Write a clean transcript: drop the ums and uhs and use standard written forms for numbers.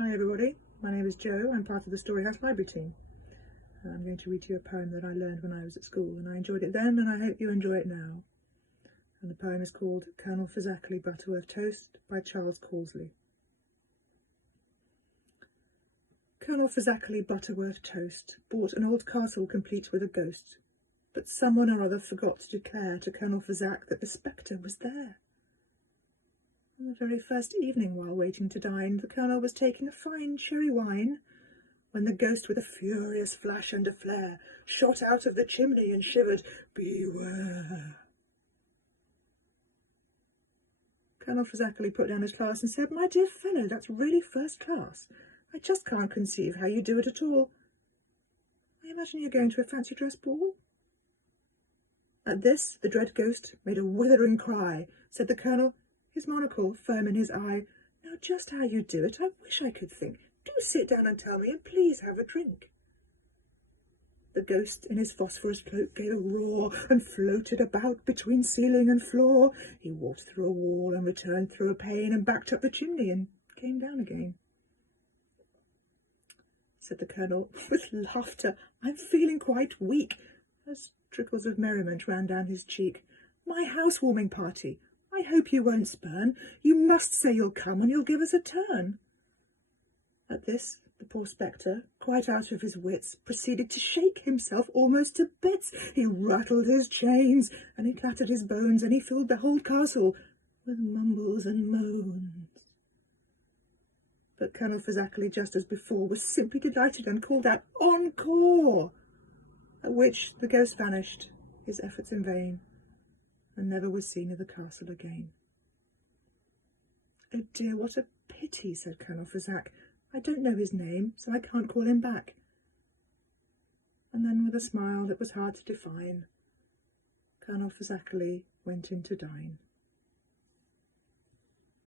Hi everybody, my name is Jo. I'm part of the Storyhouse library team. I'm going to read you a poem that I learned when I was at school, and I enjoyed it then and I hope you enjoy it now. And the poem is called Colonel Fazackerly, Butterworth-Toast by Charles Causley. Colonel Fazackerly, Butterworth-Toast bought an old castle complete with a ghost, but someone or other forgot to declare to Colonel Fazack that the spectre was there. On the very first evening, while waiting to dine, the Colonel was taking a fine sherry wine, when the ghost, with a furious flash and a flare, shot out of the chimney and shivered, "Beware!" Colonel Fazackerly put down his glass and said, "My dear fellow, that's really first class. I just can't conceive how you do it at all. I imagine you're going to a fancy dress ball?" At this, the dread ghost made a withering cry. Said the Colonel, his monocle firm in his eye, "Now just how you do it, I wish I could think. Do sit down and tell me, and please have a drink." The ghost in his phosphorus cloak gave a roar and floated about between ceiling and floor. He walked through a wall and returned through a pane and backed up the chimney and came down again. Said the Colonel with laughter, "I'm feeling quite weak," as trickles of merriment ran down his cheek. "My housewarming party, I hope you won't spurn. You must say you'll come and you'll give us a turn." At this, the poor spectre, quite out of his wits, proceeded to shake himself almost to bits. He rattled his chains, and he clattered his bones, and he filled the whole castle with mumbles and moans. But Colonel Fazackerly, just as before, was simply delighted and called out, "Encore!" At which the ghost vanished, his efforts in vain, and never was seen of the castle again. "Oh dear, what a pity," said Colonel Fazack. "I don't know his name, so I can't call him back." And then, with a smile that was hard to define, Colonel Fazackerly went in to dine.